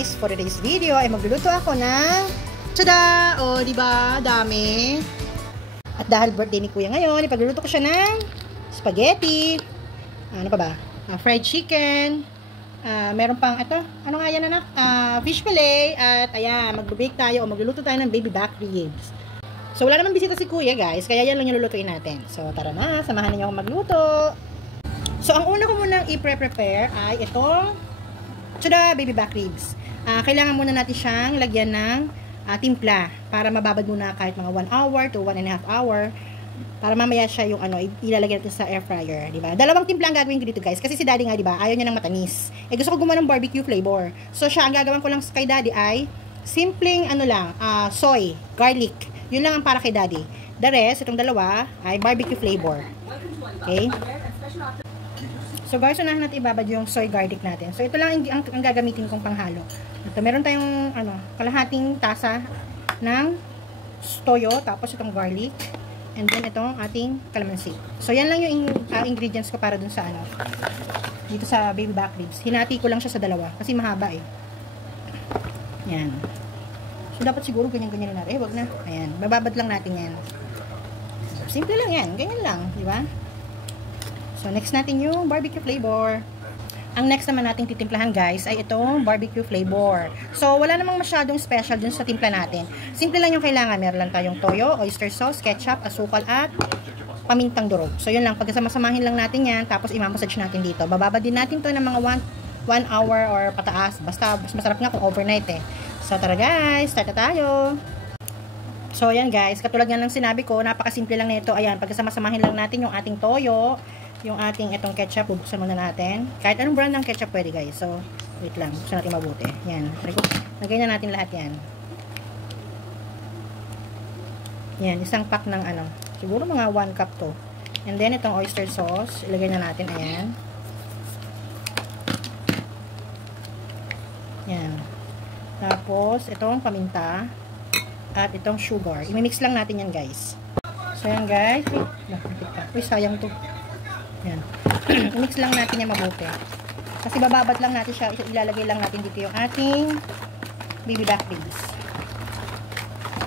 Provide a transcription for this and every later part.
guys, for today's video ay magluluto ako ng tada! O, diba? Dami. At dahil birthday ni Kuya ngayon, ipagluluto ko siya ng spaghetti. Ano pa ba? Fried chicken. Meron pang ito. Ano nga yan, anak? Fish fillet. At ayan, mag-bake tayo o magluluto tayo ng baby back ribs. So, wala naman bisita si Kuya, guys. Kaya yan lang yung lulutuin natin. So, tara na. Samahan niyo akong magluto. So, ang una ko munang i-prepare ay itong tada! Baby back ribs. Kailangan muna natin siyang lagyan ng timpla para mababad muna kahit mga 1 hour to 1.5 hour para mamaya siya yung ilalagay natin sa air fryer, di ba? Dalawang timpla ang gagawin ko dito, guys, kasi si Daddy nga, di ba, ayaw niya ng matamis. Gusto ko gumawa ng barbecue flavor. So siya, ang gagawin ko lang kay Daddy ay simpleng soy, garlic. Yun lang ang para kay Daddy. The rest, itong dalawa ay barbecue flavor. Okay? So guys, unahan natin ibabad yung soy garlic natin. So ito lang ang gagamitin kong panghalo. Ito, meron tayong kalahating tasa ng toyo, tapos itong garlic, and then itong ating calamansi. So yan lang yung ingredients ko para dun sa dito sa baby back ribs. Hinati ko lang siya sa dalawa kasi mahaba eh. Yan. So dapat siguro ganyan-ganyan natin. Wag na. Ayan, bababad lang natin yan. Simple lang yan, ganyan lang, di ba? So, next natin yung barbecue flavor. Ang next naman nating titimplahan, guys, ay itong barbecue flavor. So, wala namang masyadong special dun sa timpla natin. Simple lang yung kailangan. Meron lang tayong toyo, oyster sauce, ketchup, asukal, at pamintang durog. So, yun lang. Pagkasama-samahin lang natin yan, tapos imamassage natin dito. Bababa din natin to ng mga 1 hour or pataas. Basta, mas masarap nga kung overnight eh. So, tara guys, start na tayo. So, ayan guys, katulad nga ng sinabi ko, napakasimple lang nito. Ayan, pagkasama-samahin lang natin yung ating toyo, yung ating itong ketchup, bubuksan muna natin. Kahit anong brand ng ketchup pwede, guys. So, wait lang. Buksan natin mabuti. Yan. Lagay na natin lahat yan. Yan. Isang pack ng siguro mga 1 cup to. And then, itong oyster sauce. Ilagay na natin. Ayan. Yan. Tapos, itong paminta. At itong sugar. I-mix lang natin yan, guys. So, yan, guys. Uy, sayang to. Yan. I-mix lang natin yan mabuti. Kasi bababat lang natin siya. Ilalagay lang natin dito yung ating baby back ribs.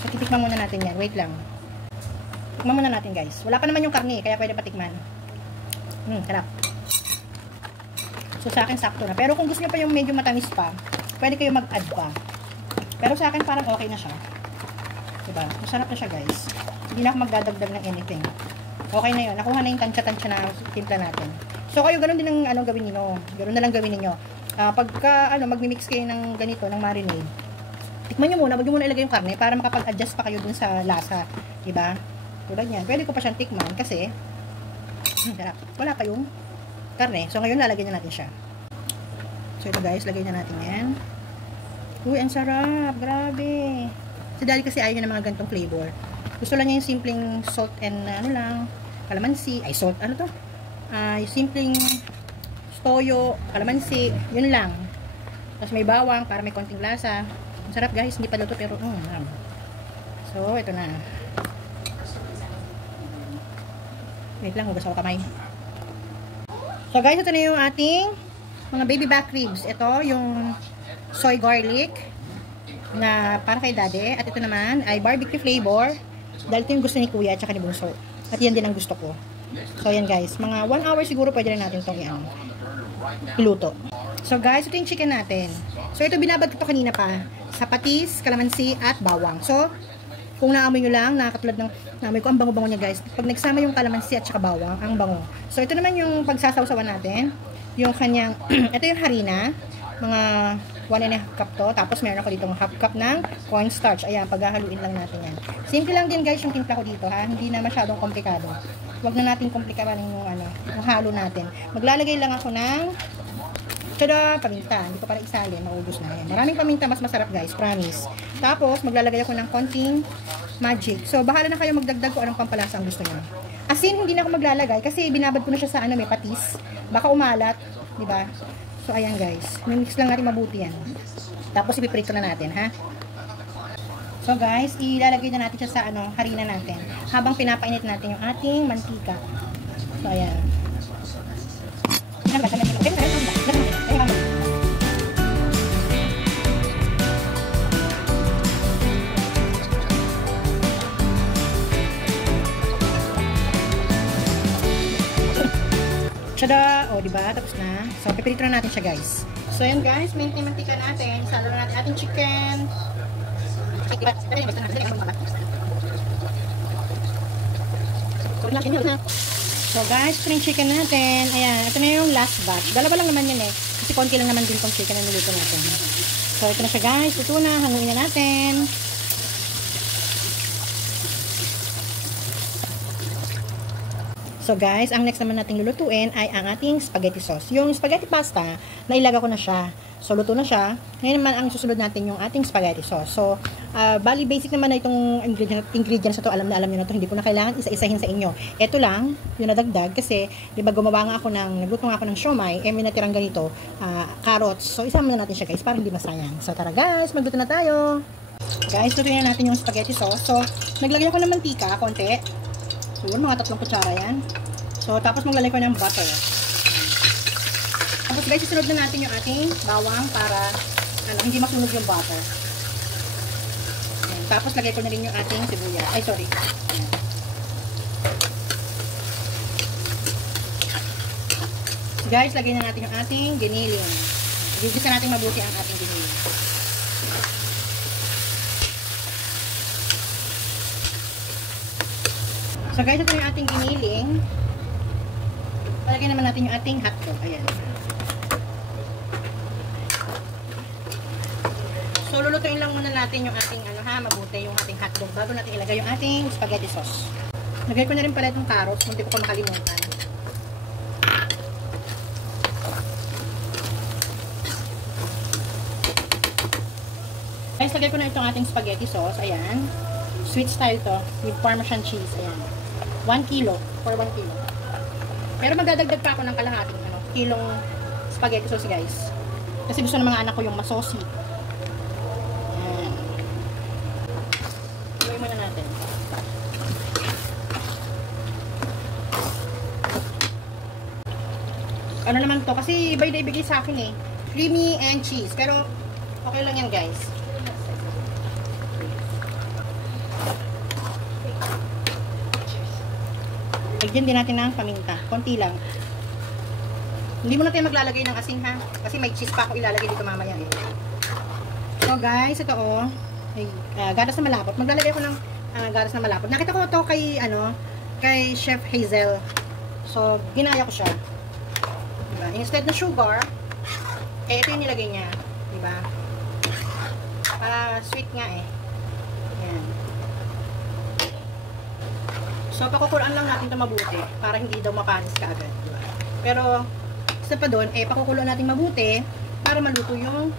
So, titikman muna natin yan. Wait lang. Tikman muna natin, guys. Wala pa naman yung karne, kaya pwede patikman. Sarap. So, sa akin sakto na. Pero kung gusto nyo pa yung medyo matamis pa, pwede kayo mag-add pa. Pero sa akin parang okay na siya. Diba? Masarap na siya, guys. Hindi na ako magdadagdag ng anything. Okay na yun. Nakuha na yung tansya-tansya na timpla natin. So, kayo, ganun din ang gawin niyo. Ganun na lang gawin niyo. Pagka, magmi-mix kayo ng ganito, ng marinade, tikman nyo muna. Wag nyo muna ilagay yung karne para makapag-adjust pa kayo dun sa lasa. Diba? Tulad yan. Pwede ko pa siyang tikman kasi, wala pa yung karne. So, ngayon, lalagyan na natin siya. So, ito guys, lagay na natin yan. Uy, ang sarap. Grabe. Si Daddy kasi ayaw niya ng mga gantong flavor. Gusto lang niya yung simpleng salt and calamansi, salt, yung simpleng toyo, calamansi, yun lang. Tapos may bawang para may konting lasa. Ang sarap guys, hindi pa luto pero So, ito na. Wait lang, hugas ako kamay. So guys, ito na yung ating mga baby back ribs. Ito yung soy garlic na para kay Daddy. At ito naman ay barbecue flavor. Dahil ito yung gusto ni Kuya at saka ni Bunso. At yan din ang gusto ko. So, yan guys. Mga 1 hour siguro pwede rin natin itong iluto. So, guys, ito yung chicken natin. So, ito binabad ko ito kanina pa. Sa patis, kalamansi, at bawang. So, kung naamoy nyo lang, nakakatulad ng naamoy ko, ang bango-bango niya guys. Pag nagsama yung kalamansi at saka bawang, ang bango. So, ito naman yung pagsasawsawan natin. Yung kanyang, ito yung harina. Mga 1.5 cup to. Tapos meron ako dito ng 1/2 cup ng cornstarch. Ayan, paghahaluin lang natin yan. Simple lang din guys yung timpla ko dito ha. Hindi na masyadong komplikado. Huwag na natin komplikaran yung yung halo natin. Maglalagay lang ako ng tada! Paminta. Hindi ko para isalin. Maubos na yan. Maraming paminta. Mas masarap guys. Promise. Tapos maglalagay ako ng konting magic. So bahala na kayo magdagdag kung anong pampalasa ang gusto nyo. Asin hindi na ako maglalagay kasi binabad ko na siya sa may patis. Baka umalat. Diba? So, ayan guys. Mimix lang natin mabuti yan. Tapos, ipiprito na natin, ha? So, guys, ilalagay na natin siya sa harina natin. Habang pinapainit natin yung ating mantika. So, ayan. Tada! O, diba? Tapos na. So, pipirito na natin siya, guys. So, yan guys. Mantika natin. Salo na natin ating chicken. So, guys, ito yung chicken natin. Ayan, ito na yung last batch. Dalawa lang naman yun eh. Kasi konti lang naman din tong chicken na niluto natin. So, ito na siya, guys. Ito na. Hanguin na natin. So guys, ang next naman nating lulutuin ay ang ating spaghetti sauce. Yung spaghetti pasta, nailaga ko na siya. So luto na siya. Ngayon naman ang susunod natin yung ating spaghetti sauce. So, bali basic naman na itong ingredients na to. Alam nyo na to. Hindi ko na kailangan isa-isahin sa inyo. Ito lang, yung nadagdag. Kasi, di ba gumawa nga ako nagluto nga ako ng siomai. May natirang ganito, carrots. So, isama na natin siya guys, para hindi masayang. So, tara guys, magluto na tayo. Guys, lutuin na natin yung spaghetti sauce. So, naglagay ako ng mantika, konti. So, yun, mga 3 kutsara yan. So, tapos maglalagay ko ng butter. Tapos guys, isunod na natin yung ating bawang para hindi masunog yung butter. Ayan. Tapos lagay ko na rin yung ating sibuyas. Ay, sorry. Ayan. So, guys, lagay na natin yung ating giniling. Gigisa natin mabuti ang ating giniling. So guys, ito yung ating giniling. Palagay naman natin yung ating hotdog. Ayan. So lulutuin lang muna natin yung ating mabuti yung ating hotdog bago natin ilagay yung ating spaghetti sauce. Lagay ko na rin pala itong carrots, hindi ko pa makalimutan. Guys, lagay ko na itong ating spaghetti sauce. Ayan. Sweet style to with Parmesan cheese. Ayan. 1 kilo for 1 kilo. Pero magdadagdag pa ako ng kalahating kilong spaghetti sauce guys. Kasi gusto ng mga anak ko yung masosi. Ayan. Gawin muna natin. Ano naman to? Kasi iba yung ibigay sa akin eh. Creamy and cheese. Pero okay lang yan guys. Lagyan din natin ng paminta. Konti lang. Hindi muna tayo maglalagay ng asin ha. Kasi may cheese pa ako ilalagay dito mamaya eh. So guys, ito oh. Gatas na malapot. Maglalagay ko ng gatas na malapot. Nakita ko to kay kay Chef Hazel. So, ginaya ko siya. Diba? Instead na sugar, ito yung nilagay niya. Diba? Para sweet nga eh. Ayan. So, pakukuluan lang natin ito mabuti para hindi daw mapanis ka agad. Diba? Pero, isa pa doon, pakukuluan natin mabuti para maluto yung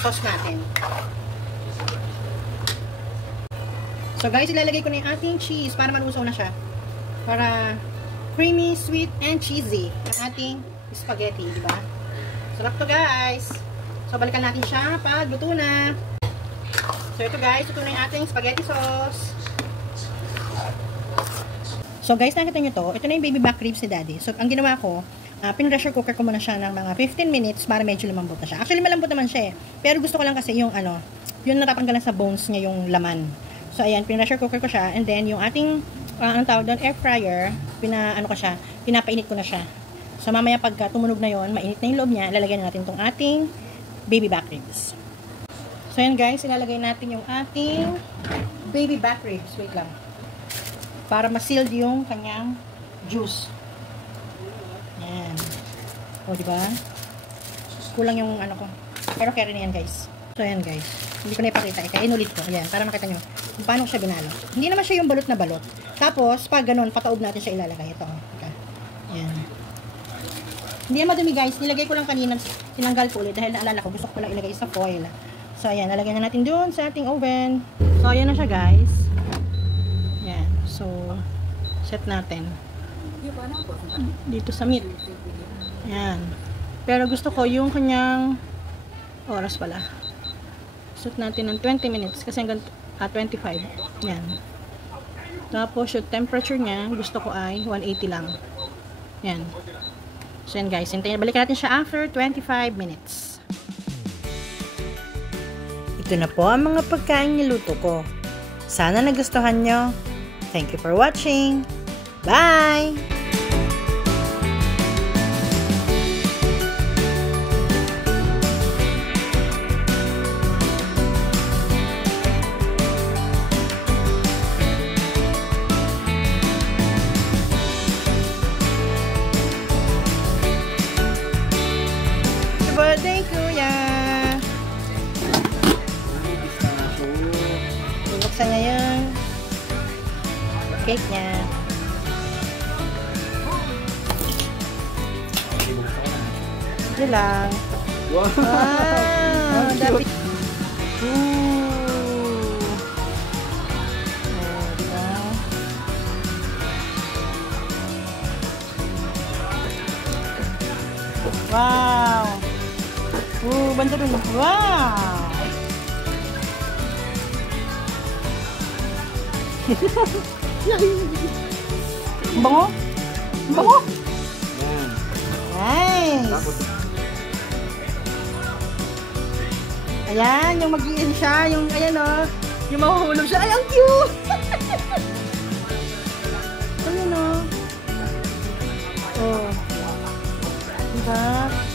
sauce natin. So, guys, ilalagay ko na yung ating cheese para malusaw na siya. Para creamy, sweet, and cheesy ang ating spaghetti. Diba? Sarap to, guys. So, balikan natin siya pag luto na. So, ito, guys. Ito na yung ating spaghetti sauce. So guys, nakita nyo to. Ito na yung baby back ribs ni Daddy. So ang ginawa ko, pin-pressure cooker ko muna siya ng mga 15 minutes para medyo lumambot na siya. Actually malambot naman siya eh. Pero gusto ko lang kasi yung yung natatanggalan sa bones niya yung laman. So ayan, pin-pressure cooker ko siya. And then yung ating, anong tawag doon, air fryer, pinapainit ko na siya. So mamaya pag tumunog na yon, mainit na yung loob niya, lalagyan natin tong ating baby back ribs. So ayan guys, ilalagay natin yung ating baby back ribs. Wait lang. Para ma-sealed yung kanyang juice. Yan. O, diba? Kulang yung ko. Pero carry na yan, guys. So, ayan, guys. Hindi ko na ipakita. Kaya inulit ko. Ayan, para makita nyo kung paano ko siya binalo. Hindi naman siya yung balot na balot. Tapos, pag ganun, pataob natin siya ilalagay. Ito. Okay. Ayan. Hindi na madumi, guys. Nilagay ko lang kanina. Tinanggal ko ulit. Dahil naalala ko, gusto ko lang ilagay sa foil. So, ayan. Nalagyan na natin doon sa ating oven. So, ayan na siya, guys. Yan. So, set natin. Dito sa meat. Yan. Pero gusto ko yung kanyang oras pala. Set natin ng 20 minutes kasi hanggang 25. Yan. Tapos, yung temperature niya, gusto ko ay 180 lang. Yan. So, yan guys. Balikan natin siya after 25 minutes. Ito na po ang mga pagkain niluto ko. Sana nagustuhan nyo. Thank you for watching. Bye! birthday, kuya! Bubuksan niya yung cake niya. Sige lang. Wow! Wow! Dapat... Diba? Wow! Banda rin. Wow! Bango? Bango? Yan. Nice! Ayan, yung mag-iin siya, yung, ayan o, yung mahuhulog siya. Ay, ang cute! Ayan o. Oh. Diba?